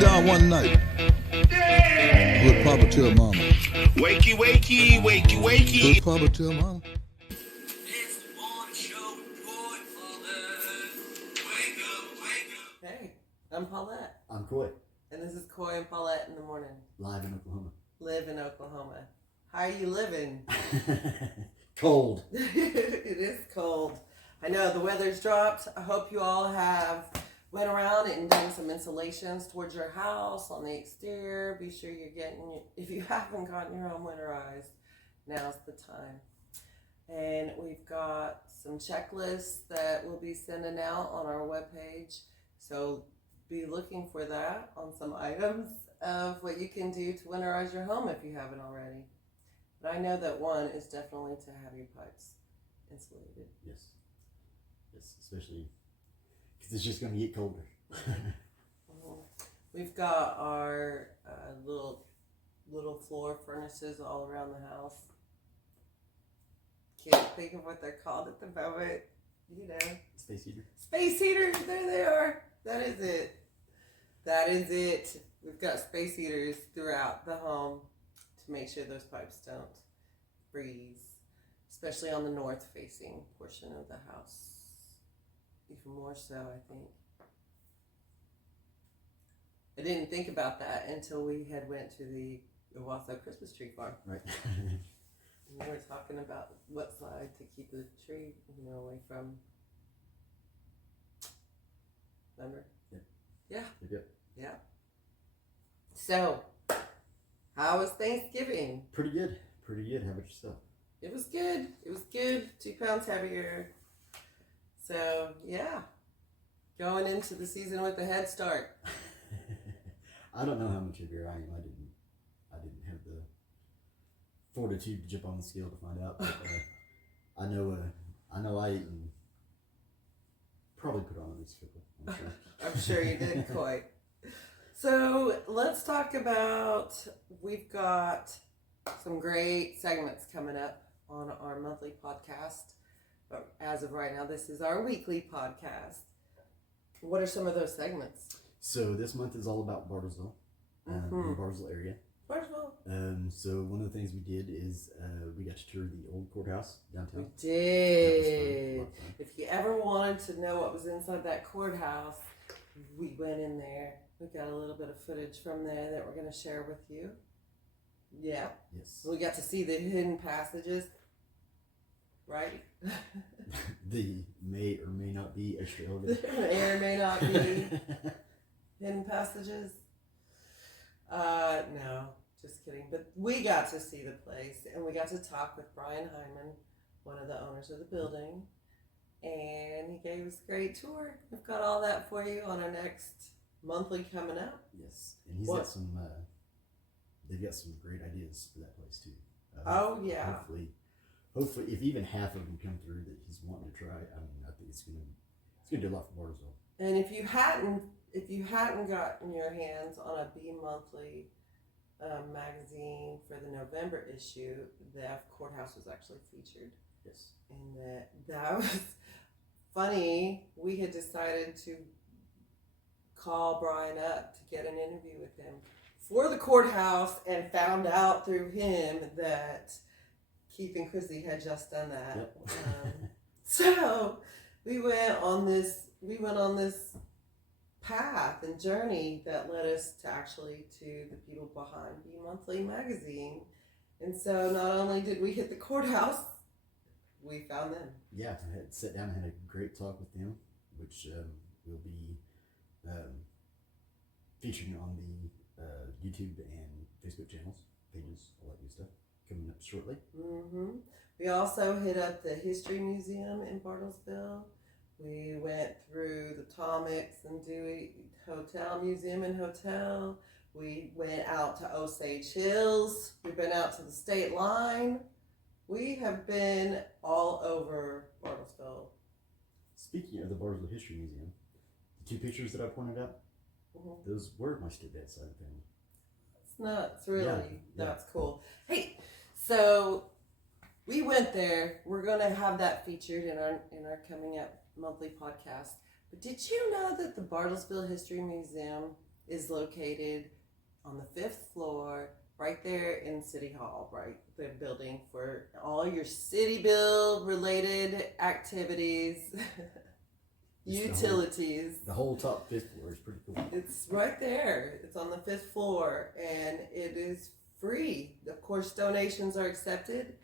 down one night with Papa tell Mama. Wakey, wakey, wakey, wakey. What Papa tell Mama? Hey, I'm Paullett. I'm Coy. And this is Coy and Paullett in the morning. Live in Oklahoma. Live in Oklahoma. How are you living? Cold. It is cold. I know the weather's dropped. I hope you all have went around and done some insulations towards your house on the exterior. Be sure you're getting, if you haven't gotten your home winterized, now's the time. And we've got some checklists that we'll be sending out on our webpage. So be looking for that on some items of what you can do to winterize your home if you haven't already. But I know that one is definitely to have your pipes insulated. Yes. Yes, especially because it's just going to get colder. We've got our little floor furnaces all around the house. Can't think of what they're called at the moment. You know. Space heater. Space heaters, there they are. That is it. That is it. We've got space heaters throughout the home to make sure those pipes don't freeze, especially on the north-facing portion of the house. Even more so, I think. I didn't think about that until we had went to the Owasso Christmas tree farm. Right. And we were talking about what side to keep the tree, away from. Remember? Yeah. Yeah. So, how was Thanksgiving? Pretty good. Pretty good. How about yourself? It was good. It was good. 2 pounds heavier. So, yeah. Going into the season with a head start. I don't know how much heavier I am. I didn't have the fortitude to jump on the scale to find out. But, I know I ate and probably put on at least a couple. I'm sure. I'm sure you did quite. So let's talk about, we've got some great segments coming up on our monthly podcast. But as of right now, this is our weekly podcast. What are some of those segments? So this month is all about Bartlesville, in the Bartlesville area. Bartlesville. So one of the things we did is we got to tour the old courthouse downtown. We did. If you ever wanted to know what was inside that courthouse, we went in there. We got a little bit of footage from there that we're going to share with you. Yeah. Yes. We got to see the hidden passages, right? The may or may not be extra elevator. May or may not be hidden passages. No, just kidding. But we got to see the place, and we got to talk with Brian Hyman, one of the owners of the building, and he gave us a great tour. We've got all that for you on our next monthly coming up. Yes, and he's got some. They've got some great ideas for that place too. Yeah. Hopefully, if even half of them come through that he's wanting to try, I think it's gonna do a lot for Bartlesville. And if you hadn't gotten your hands on a bi-monthly magazine for the November issue, the courthouse was actually featured. Yes. And that was funny. We had decided to call Brian up to get an interview with him for the courthouse, and found out through him that Keith and Chrissy had just done that. Yep. So we went on this path and journey that led us to the people behind bi-monthly magazine. And so not only did we hit the courthouse, we found them. Yeah, I had sat down and had a great talk with them, which will be featured on the YouTube and Facebook channels, pages, all that good stuff, coming up shortly. We also hit up the History Museum in Bartlesville. We went through the Thomas and Dewey Museum and Hotel. We went out to Osage Hills. We've been out to the state line. We have been all over Bartlesville. Speaking of the Bartlesville History Museum, the 2 pictures that I pointed out, those were my stepdad's side of the family. It's nuts, really. Yeah. That's cool. Hey, so we went there. We're going to have that featured in our coming up monthly podcast. But did you know that the Bartlesville History Museum is located on the 5th floor, right there in City Hall, right? The building for all your city bill related activities, utilities. The whole top 5th floor is pretty cool. It's right there. It's on the 5th floor, and it is free. Of course, donations are accepted.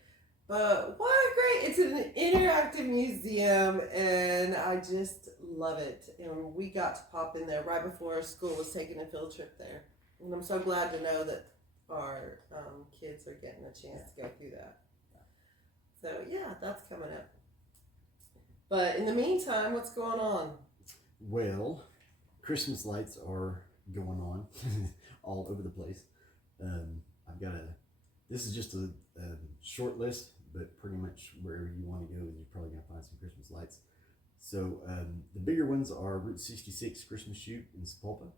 But what a great, it's an interactive museum, and I just love it. And we got to pop in there right before school was taking a field trip there. And I'm so glad to know that our kids are getting a chance to go through that. So yeah, that's coming up. But in the meantime, what's going on? Well, Christmas lights are going on all over the place. I've got this is just a short list, but pretty much wherever you want to go, you're probably going to find some Christmas lights. So the bigger ones are Route 66 Christmas Shoot in Sapulpa,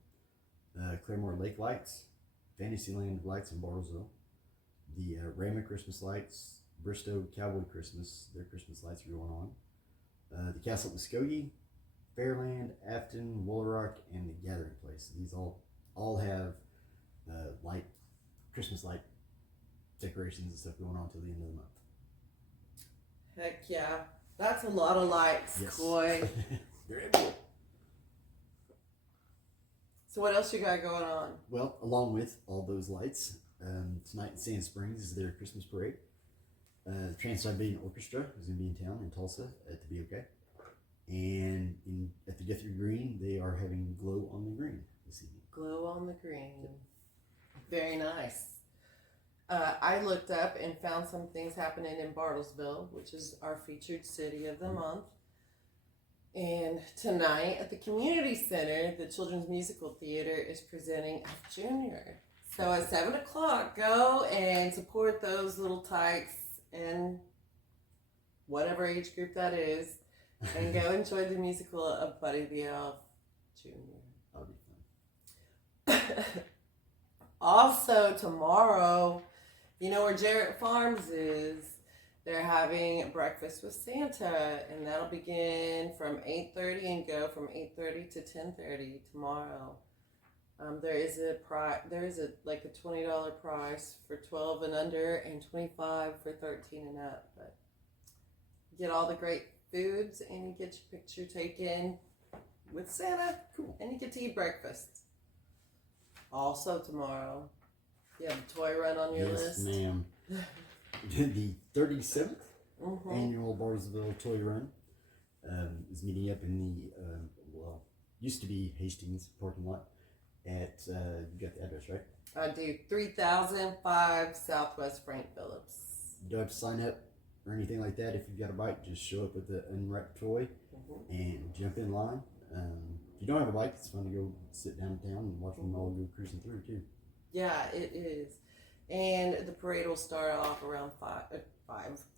Claremore Lake Lights, Fantasyland Lights in Bartlesville, the Rama Christmas Lights, Bristow Cowboy Christmas, their Christmas lights are going on, the Castle at Muskogee, Fairland, Afton, Woolarock, and the Gathering Place. These all have Christmas light decorations and stuff going on till the end of the month. Heck yeah. That's a lot of lights, Yes. Coy. They're everywhere. So what else you got going on? Well, along with all those lights, tonight in Sand Springs is their Christmas parade. The Trans-Siberian Orchestra is going to be in town in Tulsa at the BOK. And at the Guthrie Green, they are having Glow on the Green this evening. Glow on the Green. Very nice. I looked up and found some things happening in Bartlesville, which is our featured city of the month. And tonight at the community center, the Children's Musical Theater is presenting F Junior. So at 7 o'clock, go and support those little tykes and whatever age group that is, and go enjoy the musical of Buddy the Elf Jr. That'll be fun. Also tomorrow, you know where Jarrett Farms is? They're having breakfast with Santa, and that'll begin from 8:30 and go from 8:30 to 10:30 tomorrow. There is a $20 price for 12 and under, and $25 for 13 and up. But you get all the great foods, and you get your picture taken with Santa, Cool. and you get to eat breakfast. Also tomorrow, you have a toy run on your list. Yes, ma'am. The 37th Mm-hmm. annual Bartlesville Toy Run is meeting up in the used to be Hastings parking lot at you got the address right? I do 3005 Southwest Frank Phillips. You don't have to sign up or anything like that. If you've got a bike, just show up with the unwrapped toy and jump in line. If you don't have a bike, it's fun to go sit downtown and watch them all go cruising through too. Yeah, it is. And the parade will start off around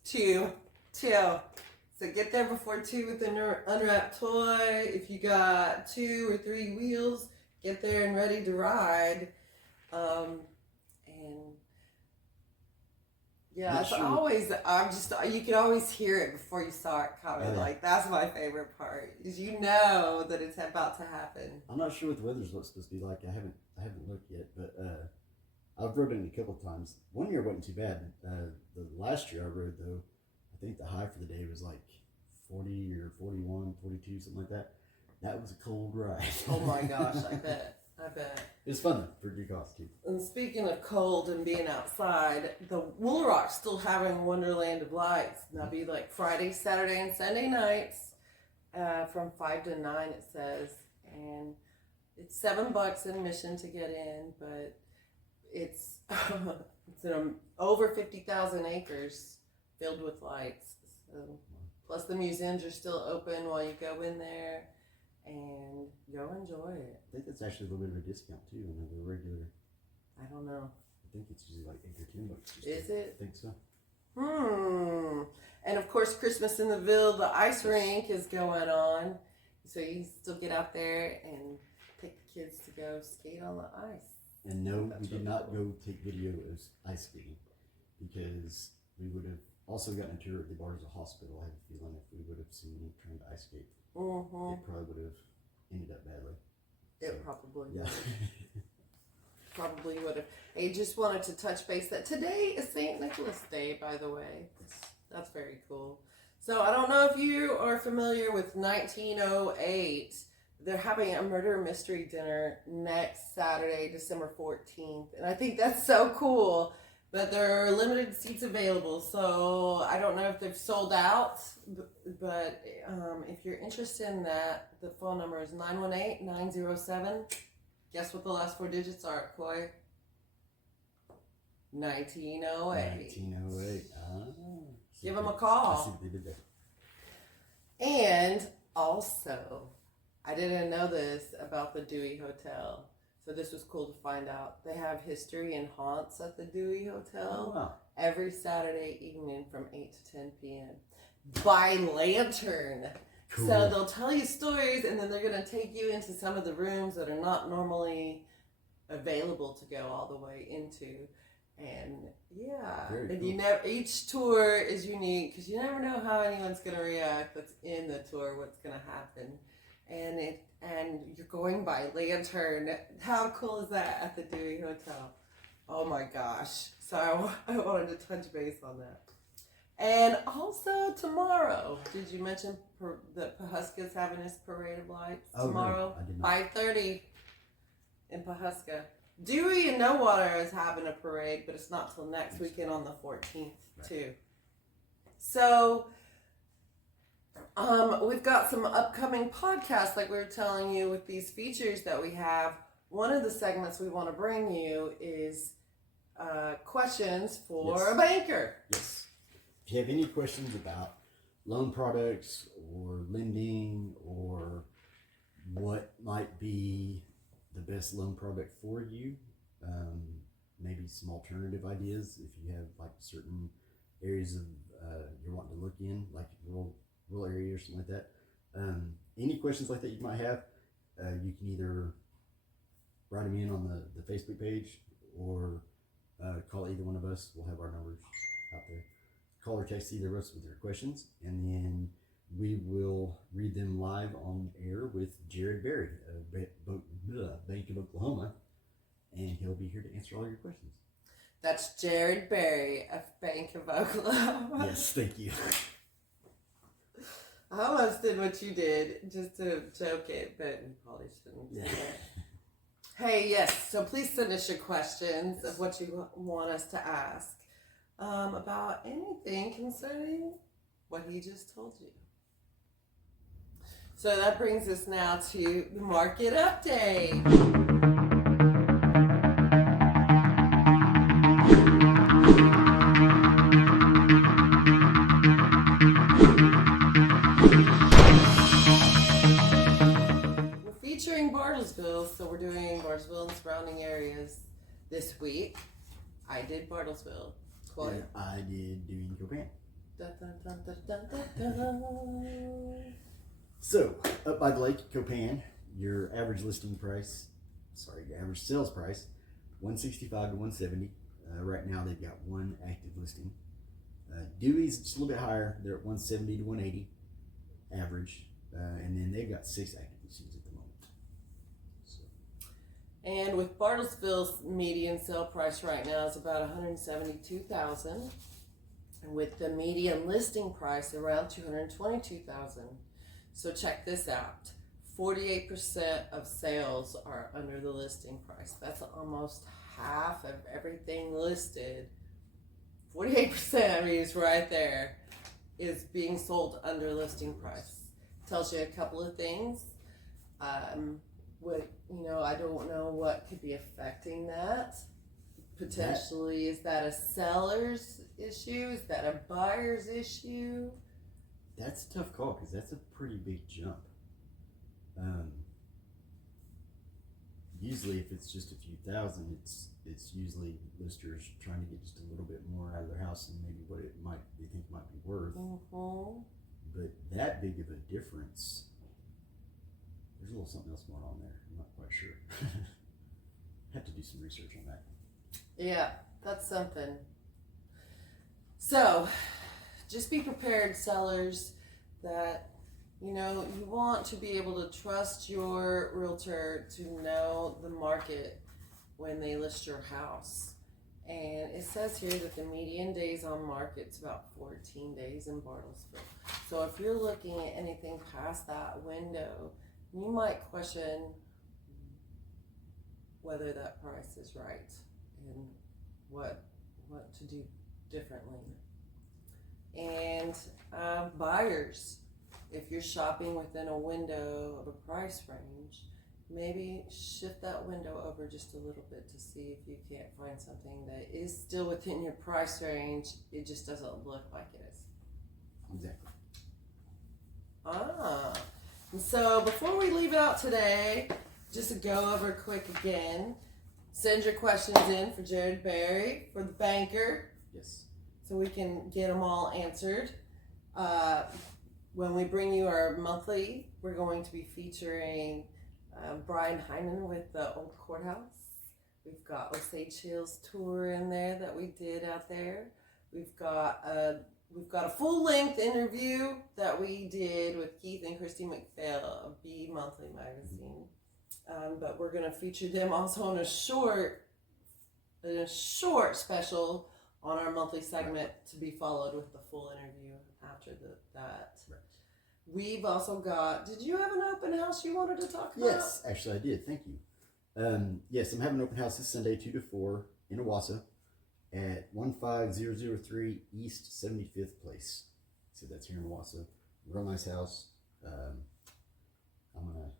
2. So get there before 2 with an unwrapped toy. If you got 2 or 3 wheels, get there and ready to ride. And yeah, it's always, you can always hear it before you start coming. Like, that's my favorite part, is you know that it's about to happen. I'm not sure what the weather's supposed to be like. I haven't looked yet, but I've rode it a couple of times. One year wasn't too bad. The last year I rode, though, I think the high for the day was like 40 or 41, 42, something like that. That was a cold ride. Oh my gosh, I bet. It's fun for a good cause too. And speaking of cold and being outside, the Woolarock's still having Wonderland of Lights. And that'll be like Friday, Saturday, and Sunday nights from 5 to 9, it says. And it's $7 admission to get in, but it's over 50,000 acres filled with lights. So, plus the museums are still open while you go in there, and go enjoy it. I think that's actually a little bit of a discount too on the regular. I don't know. I think it's usually like $8 or $10. Is it? I think so. And of course, Christmas in the Ville, the ice rink is going on, so you still get out there and take the kids to go skate on the ice. And no, That's we did really not cool. go take video of ice skating because we would have also gotten a tour at the Bartlesville Hospital. I have a feeling if we would have seen me trying to ice skate, it probably would have ended up badly. It probably Yeah. would. Probably would have. I just wanted to touch base that today is St. Nicholas Day, by the way. That's very cool. So I don't know if you are familiar with 1908. They're having a murder mystery dinner next Saturday, December 14th. And I think that's so cool. But there are limited seats available. So I don't know if they've sold out. But if you're interested in that, the phone number is 918-907. Guess what the last 4 digits are, Coy? 1908. 1908. Give them a I see call. what they did there. And also, I didn't know this about the Dewey Hotel. So this was cool to find out. They have history and haunts at the Dewey Hotel. Oh, wow. Every Saturday evening from 8 to 10 p.m. by lantern. Cool. So they'll tell you stories, and then they're going to take you into some of the rooms that are not normally available to go all the way into. And yeah, Very and cool. you never. Each tour is unique because you never know how anyone's going to react. That's in the tour, what's going to happen, and you're going by lantern. How cool is that at the Dewey Hotel? Oh my gosh! So I wanted to touch base on that. And also tomorrow, did you mention that Pawhuska's having his parade of lights tomorrow? No, I did not. 5:30 in Pawhuska. Dewey and No Water is having a parade, but it's not till next weekend on the 14th too. So we've got some upcoming podcasts, like we were telling you, with these features that we have. One of the segments we want to bring you is questions for a banker. Yes. If you have any questions about loan products or lending or what might be the best loan product for you, maybe some alternative ideas if you have like certain areas of you're wanting to look in, like rural area or something like that. Any questions like that you might have, you can either write them in on the Facebook page or call either one of us. We'll have our numbers out there. Call or text either of us with your questions, and then we will read them live on air with Jared Berry of Bank of Oklahoma, and he'll be here to answer all your questions. That's Jared Berry of Bank of Oklahoma. Yes, thank you. I almost did what you did just to joke it, but we probably shouldn't do Yeah. that. Hey, yes, so please send us your questions of what you want us to ask about anything concerning what he just told you. So that brings us now to the market update. We're featuring Bartlesville, so we're doing Bartlesville and surrounding areas this week. I did Bartlesville. Coy. And I did Dewey Copan. Dun, dun, dun, dun, dun, dun, dun. So, up by the lake, Copan, your average sales price, $165 to $170. Right now, they've got one active listing. Dewey's just a little bit higher. They're at $170 to $180 average, and then they've got 6 active listings at the moment. So, And with Bartlesville's median sale price right now is about $172,000, and with the median listing price around $222,000. So check this out. 48% of sales are under the listing price. That's almost half of everything listed. 48%, I mean, it's right there, is being sold under listing price. Tells you a couple of things. I don't know what could be affecting that. Potentially, is that a seller's issue? Is that a buyer's issue? that's a tough call because that's a pretty big jump. Usually, if it's just a few thousand, it's usually listers trying to get just a little bit more out of their house than maybe what they think might be worth. Mm-hmm. But that big of a difference, there's a little something else going on there. I'm not quite sure. Have to do some research on that. Yeah, that's something. So, just be prepared, sellers, that You know, you want to be able to trust your realtor to know the market when they list your house. And it says here that the median days on market's about 14 days in Bartlesville. So if you're looking at anything past that window, you might question whether that price is right and what to do differently. And buyers, if you're shopping within a window of a price range, maybe shift that window over just a little bit to see if you can't find something that is still within your price range. It just doesn't look like it is. Exactly. And so before we leave out today, just to go over quick again, send your questions in for Jared Berry, for the banker, Yes. so we can get them all answered. When we bring you our monthly, we're going to be featuring Brian Hyman with the Old Courthouse. We've got Osage Hills tour in there that we did out there. We've got a full-length interview that we did with Keith and Christy McPhail of B Monthly magazine. But we're going to feature them also in a short special on our monthly segment to be followed with the full interview after that. Right. We've also got, did you have an open house you wanted to talk about? Yes, actually I did. Thank you. Yes, I'm having an open house this Sunday, 2 to 4 in Owasso at 15003 East 75th Place. So that's here in Owasso. Real nice house. I'm going to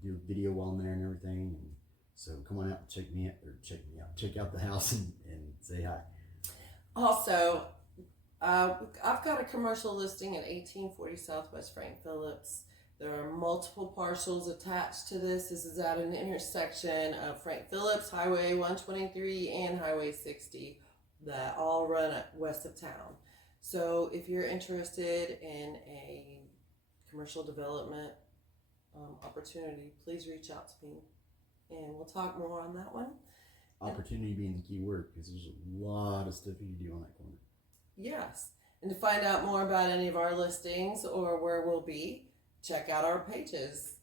do a video while I'm there and everything. And so come on out and check out the house and say hi. Also, I've got a commercial listing at 1840 Southwest Frank Phillips. There are multiple parcels attached to this. This is at an intersection of Frank Phillips, Highway 123, and Highway 60 that all run west of town. So if you're interested in a commercial development opportunity, please reach out to me and we'll talk more on that one. Opportunity being the key word, because there's a lot of stuff you can do on that corner. Yes. And to find out more about any of our listings or where we'll be, check out our pages.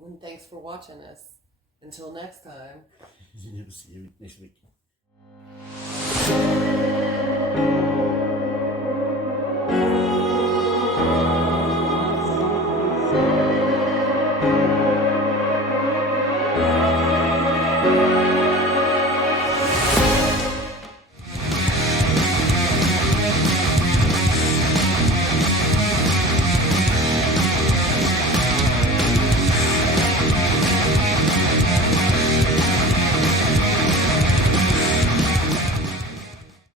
And thanks for watching us. Until next time. See you next week.